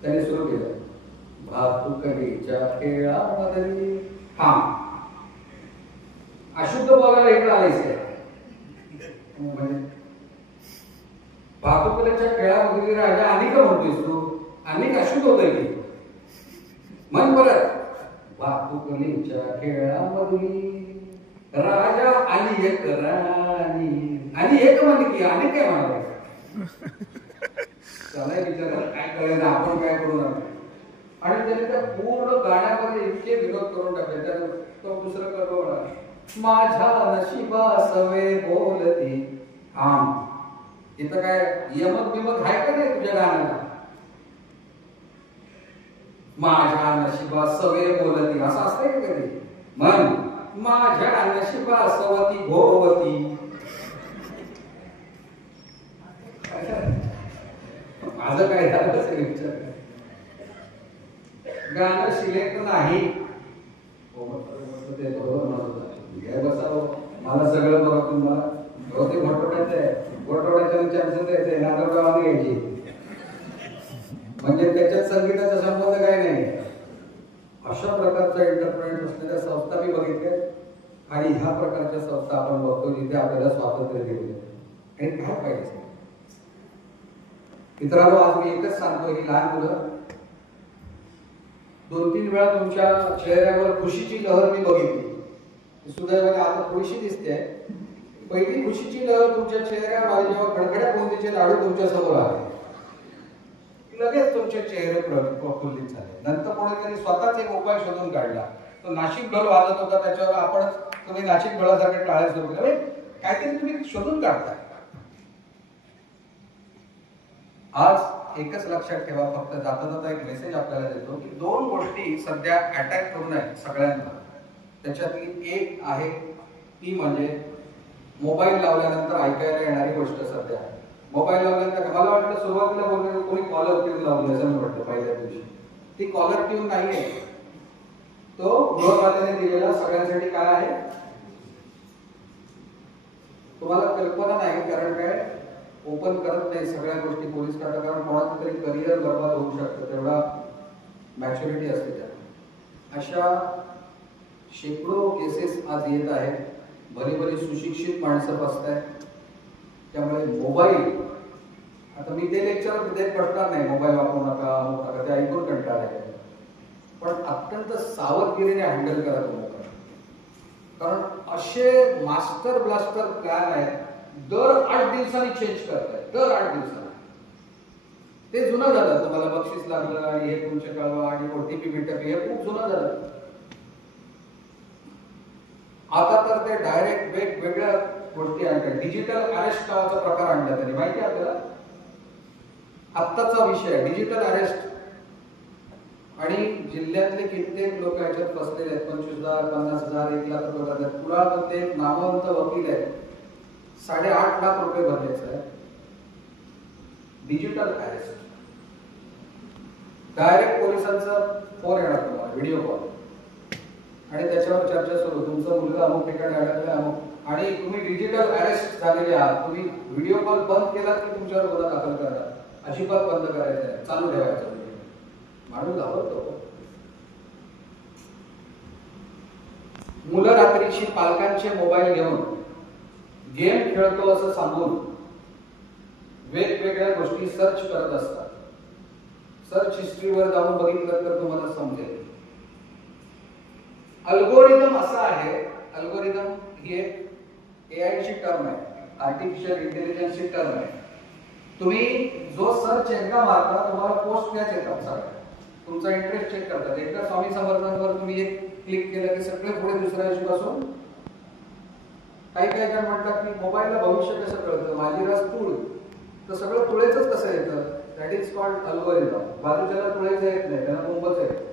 त्याने सुरू केलं भातुकलीच्या खेळामध्ये. हा अशुद्ध बोलायला इकडं आलायच काय? म्हणजे भातुकलीच्या खेळामध्ये राजा अनेक म्हणतोयस तू, अनेक अशुद्ध होतय की. मन परत भातुकलीच्या खेळामध्ये राजा आणि एक राणी, आणि एक म्हणजे की अनेक काय म्हणाला त्याला विचार काय कळेल आपण काय करू नका. आणि त्याने त्या पूर्ण गाण्यामध्ये इतके विरोध करून टाकले. त्याने तो दुसरं करतो म्हणा माझ्या नशिबा सवे बोलती. आम इथं काय यमक बिमक आहे का नाही तुझ्या गाण्याला? माझ्या नशिबा सवे बोलती असं असतंय का कधी? मन माझ्या नशिबा सवती भोवती. माझं काय झालं असेल विचार. गाणं सिलेक्ट नाही ते बरोबर म्हणत बसावं. मला सगळं बरोबर, मला बहुतेक घोटवड्याचं आहे, घोटवड्याच्या चान्सेस द्यायचे, नाटकगावाने घ्यायची, म्हणजे त्याच्यात संगीताचा संबंध काय नाही. अशा प्रकारचा एंटरप्रेन्योर असलेल्या संस्था मी बघितल्या, आणि ह्या प्रकारच्या संस्था आपण बघतो जिथे आपल्याला स्वातंत्र्य दिले. आणि काय पाहिजे मित्रांनो, आज मी एकच सांगतो, ही लहान मुलं 2-3 वेळा तुमच्या चेहऱ्यावर खुशीची लहर मी बघितली. सुदैवाने आता थोडीशी दिसते. पहिली खुशीची लहर तुमच्या चेहऱ्यावर जेव्हा खडखड्या बुंदीचे लाडू तुमच्या समोर आले, लगेच तुमचे चेहरे प्रफुल्लित झाले. नंतर कोणीतरी स्वतःच एक उपाय शोधून काढला. तो नाशिक ढोल वाजत होता, त्याच्यावर आपण तुम्ही नाशिक ढोलासारखे टाळ्या सुरू केल्या. काहीतरी तुम्ही शोधून काढताय. आज एकच लक्षात ठेवा, फक्त जाता जाता एक मेसेज आपल्याला देतो की 2 गोष्टी सध्या अटॅक करून आहेत सगळ्यांना. त्याच्यातली एक आहे ती म्हणजे मोबाईल लावल्यानंतर ऐकायला येणारी गोष्ट सध्या आहे. मोबाईल लावल्यानंतर मला वाटलं सुरुवातीला बोलले कोणी कॉलर ट्यून लावली असं मला वाटतं पहिल्या दिवशी. ती कॉलर ट्यून नाहीये, तो गृहखात्याने दिलेला सगळ्यांसाठी काय आहे तुम्हाला कल्पना नाही. कारण काय ओपन करत नाही सगळ्या गोष्टी पोलीस खातं, कारण कोणाचं तरी करिअर बर्बाद होऊ शकतं तेवढा मॅच्युरिटी असते त्याला. अशा शेकडो केसेस आज येत आहेत. भली भली सुशिक्षित माणसं बसतायत. त्यामुळे मोबाईल, आता मी ते लेक्चर देत पडणार नाही मोबाईल वापरू नका ते ऐकून कंटाळा आहे, पण अत्यंत सावधगिरीने हँडल करा तो मोबाईल. कारण असे मास्टर ब्लास्टर प्लॅन आहेत दर 8 दिवसांनी चेंज करतायत. दर 8 दिवसांनी ते जुनं झालं. तुम्हाला बक्षीस लागलं आणि हे तुमचे कळवा आणि ओटीपी बिटपी हे खूप जुनं झालं. आता तर ते डायरेक्ट वेगवेगळ्या गोष्टी आणतात. डिजिटल अरेस्ट नावाचा प्रकार आणला त्यांनी, माहिती आहे आपल्याला. आत्ताचा विषय डिजिटल अरेस्ट, आणि जिल्ह्यातले कित्येक लोक याच्यात फसलेले आहेत. 25,000, 50,000, 1,00,000 रुपये. कुडाळमध्ये एक नामवंत वकील आहे, 8.5 लाख रुपये भरलेच आहे. डिजिटल अरेस्ट, डायरेक्ट पोलिसांचा फोन येणार तुम्हाला, व्हिडिओ कॉल, आणि त्याच्यावर चर्चा सुरू. तुमचा मुलगा अमुक ठिकाणी अडकला अमुक, आणि तुम्ही डिजिटल अरेस्ट झालेले आहात. तुम्ही व्हिडिओ कॉल बंद केलात की तुमच्यावर गुन्हा दाखल करा. अजिबात बंद करायचं आहे, चालू ठेवायचं. माणूस घाबरतो. मुलं रात्रीची पालकांचे मोबाईल घेऊन गेम खेळतो असं सांगून वेगवेगळ्या गोष्टी सर्च करत असतात. सर्च हिस्ट्रीवर जाऊन बघितलं तर तुम्हाला समजेल. अल्गोरिदम असा आहे, अल्गोरिदम ही एक एआय ची टर्म आहे, आर्टिफिशियल इंटेलिजन्सची टर्म आहे. तुम्ही जो सर्च एकदा मारता तुम्हाला पोस्ट त्याच येतात सगळ्या. तुमचा इंटरेस्ट चेक करतात. एकदा स्वामी समर्थांवर तुम्ही एक क्लिक केलं की सगळे पुढे दुसऱ्या दिवशीपासून काही जण म्हणतात की मोबाईलला भविष्य कसं कळतं, माझी रस तुळ, तर सगळं तुळेच कसं येतं. That is called algorithm. बाजूच्याला तुळेच येत नाही, त्यांना कुंभच येतं,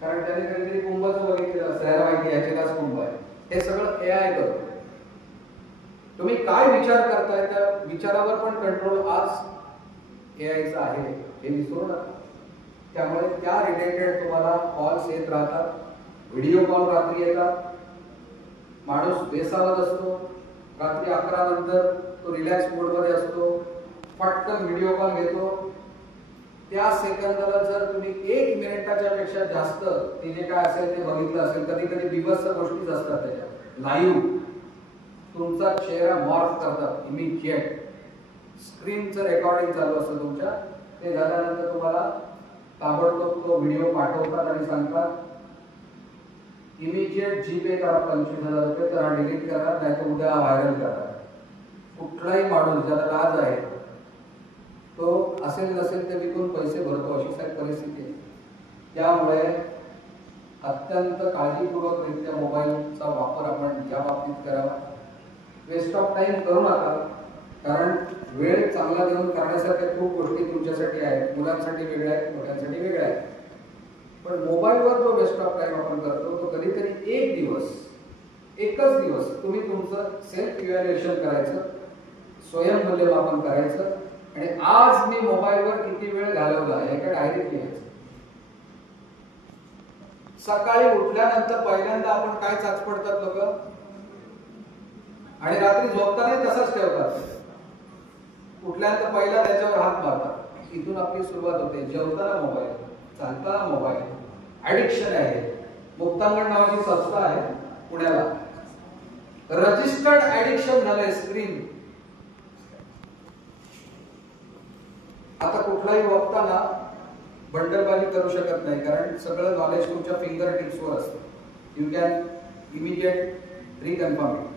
कारण त्याने कधीतरी कुंभच बघितलेलं असतं, याला माहिती याचे तास कुंभ आहे. हे सगळं एआय करतो. तुम्ही काय विचार करताय त्या विचारावर पण कंट्रोल आज एआयचा आहे, हे विसरू नका. त्यामुळे त्या रिलेटेड तुम्हाला कॉल्स येत राहतात, व्हिडिओ कॉल रात्री येतात. माणूस बेसावत असतो, रात्री 11 नंतर तो रिलॅक्स मोडमध्ये असतो, पटकन व्हिडिओ कॉल घेतो. त्या सेकंदाला जर तुम्ही 1 मिनिटाच्या पेक्षा जास्त ते जे काय असेल ते बघितलं असेल, कधी कधी दिवस गोष्टीच असतात त्याच्यात लाईव्ह, तुमचा चेहरा मॉर्फ करतात इमिजिएट. स्क्रीनचं रेकॉर्डिंग चालू असतं तुमच्या, ते झाल्यानंतर तुम्हाला ताबडतोब तो व्हिडिओ पाठवतात आणि सांगतात इमिजिएट जीपे करा 25,000 रुपये, तर हा डिलीट करा, नाही तर उद्या व्हायरल करा. कुठलाही माणूस ज्याला लाज आहे तो असेल नसेल ते विकून पैसे भरतो, अशी सारी परिस्थिती आहे. त्यामुळे अत्यंत काळजीपूर्वकरित्या मोबाईलचा वापर आपण या बाबतीत करावा. वेस्ट ऑफ टाइम करू नका, कारण वेळ चांगला देऊन करण्यासारख्या खूप गोष्टी तुमच्यासाठी आहेत. मुलांसाठी वेगळ्या आहेत, मोठ्यांसाठी वेगळ्या आहेत. पण मोबाईलवर जो वेस्ट ऑफ टाइम आपण करतो तो कधीतरी एकच दिवस तुम्ही तुमचं सेल्फ इव्हॅल्युएशन करायचं, स्वयंमूल्यमापन करायचं, आणि आज मी मोबाईलवर किती वेळ घालवला एका डायरीत लिहायचं. सकाळी उठल्यानंतर पहिल्यांदा आपण काय चाचपडतात लोक, आणि रात्री झोपताना तसंच ठेवतात. उठल्यानंतर पहिला त्याच्यावर हात मारतात. इथून आपली सुरुवात होते. जेवताना मोबाईल, चालताना मोबाईल. ऍडिक्शन आहे. मुक्तांगण नावाची संस्था आहे पुण्याला, रजिस्टर्ड ऍडिक्शन झालंय स्क्रीन. आता कुठलाही बघताना बंडलबाजी करू शकत नाही, कारण सगळं नॉलेज तुमच्या फिंगर टिप्सवर असतं. You can immediate reconfirm it.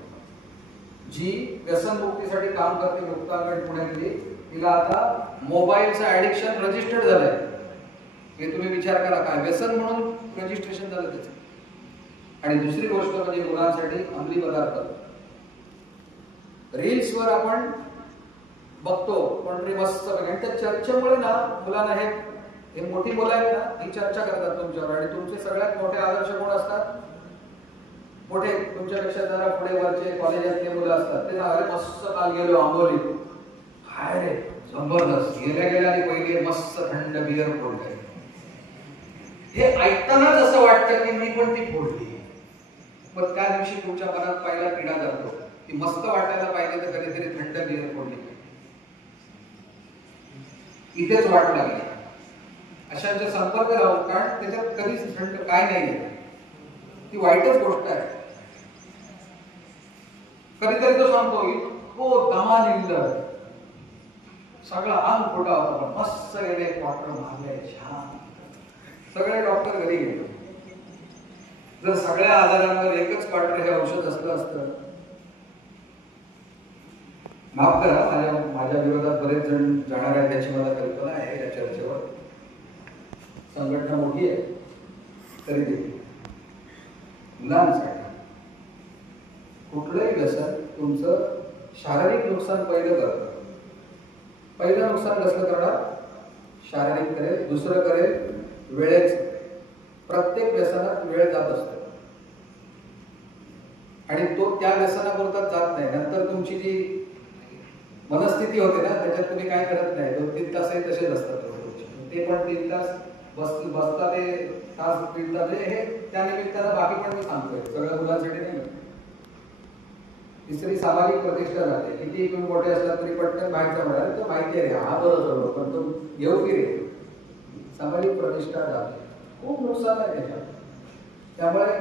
जी व्यसनमुक्तीसाठी काम करते मुक्तांगण पुण्यातली, तिला आता मोबाईलचं ऍडिक्शन रजिस्टर्ड झालंय. हे तुम्ही विचार करा, काय व्यसन म्हणून रजिस्ट्रेशन झालं त्याचं. आणि दुसरी गोष्ट म्हणजे मुलांसाठी अंमली पदार्थ. रील्सवर आपण बघतो कोणतरी मस्त, आणि त्या चर्चेमुळे ना मुलांना हे मोठी मुलं आहेत ना, ही चर्चा करतात तुमच्यावर. आणि तुमचे सगळ्यात मोठे आदर्श कोण असतात? मोठे तुमच्यापेक्षा जरा पुढे वरचे कॉलेजातले मुलं असतात ते सांगा, मस्त काल गेलो आंबोली, काय रे जबरदस्त, गेल्या गेल्या आणि पहिले मस्त थंड बियर फोडले. हे ऐकतानाच असं वाटतं की मी पण ती फोडली. मग त्या दिवशी तुमच्या मनात पहिला किडा जातो की मस्त वाटायला पाहिजे तर कधीतरी थंड बियर फोडली. इथेच वाट लागली. अशांच्या संपर्क राहू, कारण त्याच्यात कधीच थंड काय नाहीये, ती वाईटच गोष्ट आहे. कधीतरी तो सांगतो हो दमा निघलं, सगळा अंग खोटा होता पण मस्त गेले, डॉक्टर मारले छान, सगळे डॉक्टर घरी गेले. जर सगळ्या आजारांवर एकच क्वार्टर हे औषध असलं असतं, माफ करा माझ्या विरोधात बरेच जण जाणार आहेत त्याची मला कल्पना आहे. या चर्चेवर संघटना मोठी आहे तरी देखील मुलांसाठी कुठलंही व्यसन तुमचं शारीरिक नुकसान पहिलं करतं. पहिलं नुकसान कसं करणार? शारीरिक करेल, दुसरं करेल वेळेच. प्रत्येक व्यसनात वेळ जात असतो आणि तो त्या व्यसनापुरता जात नाही. नंतर तुमची जी मनस्थिती होते ना, त्याच्यात तुम्ही काय करत नाही. 2-3 तासही तसेच असतात ते पण 3 तास बसता ते तास 3 तास हे त्या निमित्तानं बाकी पण मी सांगतोय, सगळ्या मुलांसाठी नाही. तिसरी सामाजिक प्रतिष्ठा राहते. किती तुम्ही मोठे असला तरी पटकन बाहेरचा म्हणाल तो माहिती आहे हा बरोबर, पण तो घेऊ की रे, सामाजिक प्रतिष्ठा राहते. खूप नुकसान आहे त्याच्यात. त्यामुळे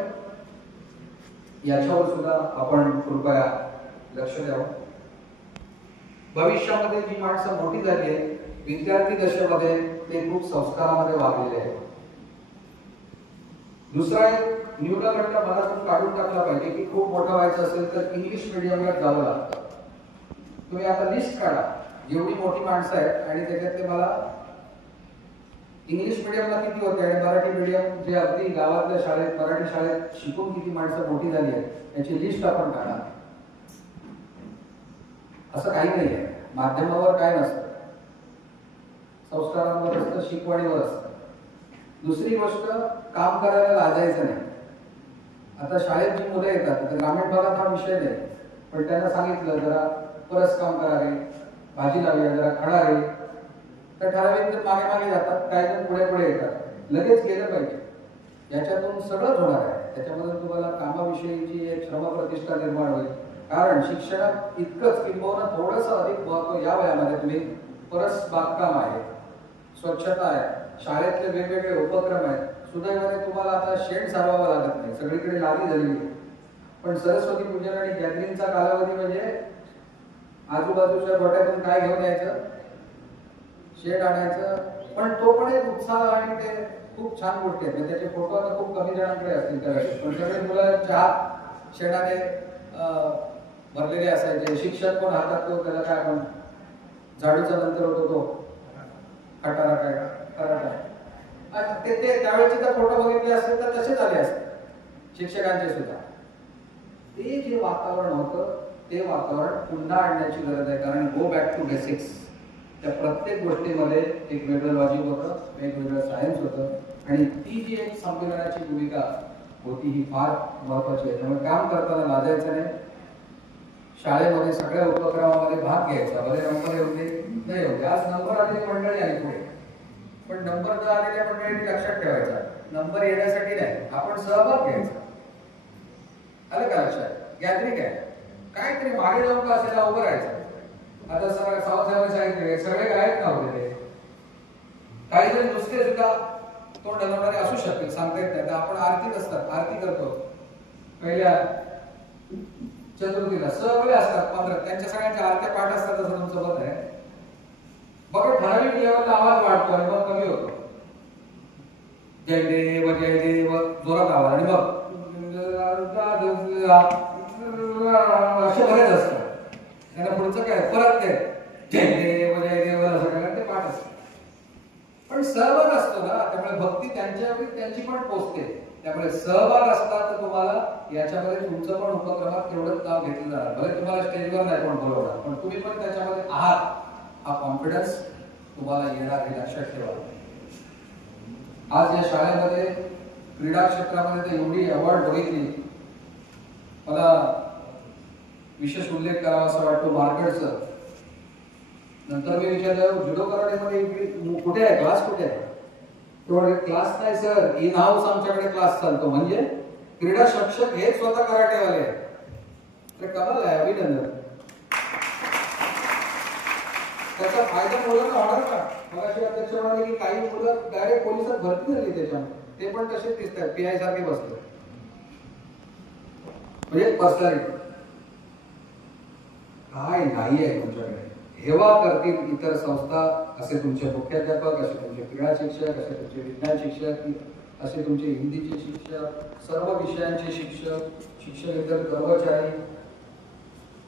याच्यावर सुद्धा आपण कृपया लक्ष द्यावं. भविष्यामध्ये जी माणसं मोठी झाली आहे, विद्यार्थी दशेमध्ये ते खूप संस्कारामध्ये वागलेले आहेत. दुसरा एक न्यूनगंड मनातून काढून टाकला पाहिजे की खूप मोठं व्हायचं असेल तर इंग्लिश मिडियमला जावं लागतं. तुम्ही आता लिस्ट काढा जेवढी मोठी माणसं आहेत आणि त्याच्यातले मला इंग्लिश मिडियमला किती होते आणि मराठी मिडियम जे अगदी गावातल्या शाळेत मराठी शाळेत शिकून किती माणसं मोठी झाली आहेत याची लिस्ट आपण काढा. असं काही नाही आहे. माध्यमावर काय नसतं, संस्कारांवर असतं, शिकवणीवर असतं. दुसरी गोष्ट, काम करायला लाजायचं नाही. आता शाळेत जी मुलं येतात तर ग्रामीण भागात हा विषय नाही, पण त्यांना सांगितलं जरा परस काम करा रे, भाजी लावूया, जरा खडा रे, तर ठराविक जर मागे मागे जातात, काही जण पुढे पुढे येतात. लगेच गेलं पाहिजे. याच्यातून सगळंच होणार आहे. त्याच्यामध्ये तुम्हाला कामाविषयीची एक श्रमप्रतिष्ठा निर्माण होईल. कारण शिक्षणात इतकंच किंबहुना थोडंसं अधिक महत्व या वयामध्ये तुम्ही परस बागकाम आहे, स्वच्छता आहे, शाळेतले वेगवेगळे उपक्रम आहेत. सुदैवाने तुम्हाला आता शेड सारवावा लागत नाही, सगळीकडे लादी झालेली. पण सरस्वती पूजन आणि गॅदरिंगचा कालावधी म्हणजे आजूबाजूच्या गोट्यातून काय घेऊन यायचं, शेड आणायचं. पण तो पण एक उत्साह आणि ते खूप छान गोष्टी आहेत. त्याचे फोटो आता खूप कमी जणांकडे असतील त्यावेळेस, पण सगळे मुलं चहा शेडाने भरलेले असायचे. शिक्षक पण हातात तो त्याला काय आपण झाडूचा नंतर होतो तो खटारा काय कराटा ते त्यावेळेचे जर फोटो बघितले असते तर तसेच आले असते शिक्षकांचे सुद्धा. ते जे वातावरण होतं ते वातावरण पुन्हा आणण्याची गरज आहे. कारण गो बॅक टू बेसिक्स. त्या प्रत्येक गोष्टीमध्ये एक वेगळं लॉजिक होतं, वेगवेगळं सायन्स होतं आणि ती जी एक संमेलनाची भूमिका होती ही फार महत्वाची आहे. त्यामुळे काम करताना लाजायचं नाही. शाळेमध्ये सगळ्या उपक्रमामध्ये भाग घ्यायचा. भले नंबर येऊ दे नाही येऊ दे. आज नंबर आलेली मंडळी आली पुढे, पण नंबर न आलेल्या मंडळींनी लक्षात ठेवायचा, नंबर येण्यासाठी नाही, आपण सहभाग घ्यायचा. आलं का लक्षात? गॅदरिंग आहे, काहीतरी मागे जाऊन का असेल उभं राहायचं. आता सावधान सांगितले सगळे गायब नव्हते. काही जण नुसते सुद्धा तोंड हलवणारे असू शकतील, सांगता येत नाही. तर आपण आरतीत असतात, आरती करतो पहिल्या चतुर्थीला, सगळे असतात 15, त्यांच्या सगळ्यांच्या आरत्या पाठ असतात असं तुमचं मत आहे. बघा ठराविक लेवलला आवाज वाढतो आणि मग कमी होतो. जय देव जोरात आवाज आणि मग असे बरेच असतात. त्यांना पुढचं काय परत ते जय देव असं काय ते पाठ असतं. पण सहभाग असतो ना, त्यामुळे भक्ती त्यांची पण पोचते. त्यामुळे सहभाग असता तर तुम्हाला याच्यामध्ये तुमचं पण उपक्रमात तेवढंच नाव घेतलं जाणार. भले तुम्हाला स्टेजवर नाही कोण बोलवणार, पण तुम्ही पण त्याच्यामध्ये आहात हा कॉन्फिडन्स तुम्हाला येणार हे लक्षात ठेवा. आज या शाळेमध्ये क्रीडा क्षेत्रामध्ये तर एवढी अवॉर्ड बघितली मला विशेष उल्लेख करावा असं वाटतो मार्केटचा. नंतर मी विचारलं जुडो कराटेमध्ये कुठे आहे क्लास, कुठे आहे? तो क्लास नाही सर, इन हाऊस आमच्याकडे क्लास चालतो. म्हणजे क्रीडा शिक्षक हे स्वतः कराटेवाले आहेत. तर कमाल आहे, अभिनंदन. त्याचा फायदा मुलांना होणार का? मला अशी अध्यक्ष म्हणाले की काही मुलं डायरेक्ट पोलिसात भरती झाली त्याच्यामध्ये, ते पण तसेच दिसतात, पीआय सारखे बसतात. म्हणजे पर्सनॅलिटी काय नाही आहे तुमच्याकडे. हेवा करतील इतर संस्था, असे तुमचे मुख्याध्यापक, असे तुमचे क्रीडा शिक्षक, असे तुमचे विज्ञान शिक्षक, असे तुमचे हिंदीचे शिक्षक, सर्व विषयांचे शिक्षक, शिक्षक इतर कर्मचारी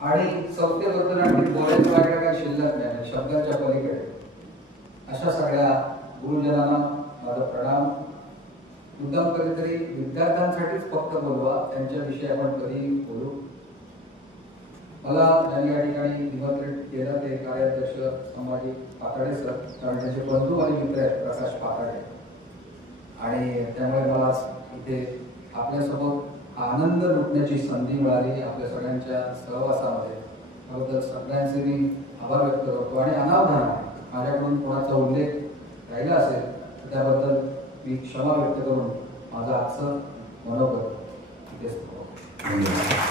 आणि संस्थेबद्दल आणखी बोलायचं काही शिल्लक नाही शब्दांच्या पलीकडे. अशा सगळ्या गुरुजनांना माझा प्रणाम. मुद्दाम कधीतरी विद्यार्थ्यांसाठीच फक्त बोलवा, त्यांच्याविषयी आपण कधी बोलू. मला त्यांनी या ठिकाणी निमंत्रित केलं ते कार्याध्यक्ष संभाजी पाताडे सर, कारण त्यांचे बंधू आणि मित्र आहेत प्रकाश पाताडे, आणि त्यामुळे मला इथे आपल्यासोबत आनंद लुटण्याची संधी मिळाली आपल्या सगळ्यांच्या सहवासामध्ये. त्याबद्दल सगळ्यांचे मी आभार व्यक्त करतो. आणि अनावधान माझ्याकडून कोणाचा उल्लेख राहिला असेल तर त्याबद्दल मी क्षमा व्यक्त करून माझं आजचं मनोगत इथेच करतो. धन्यवाद.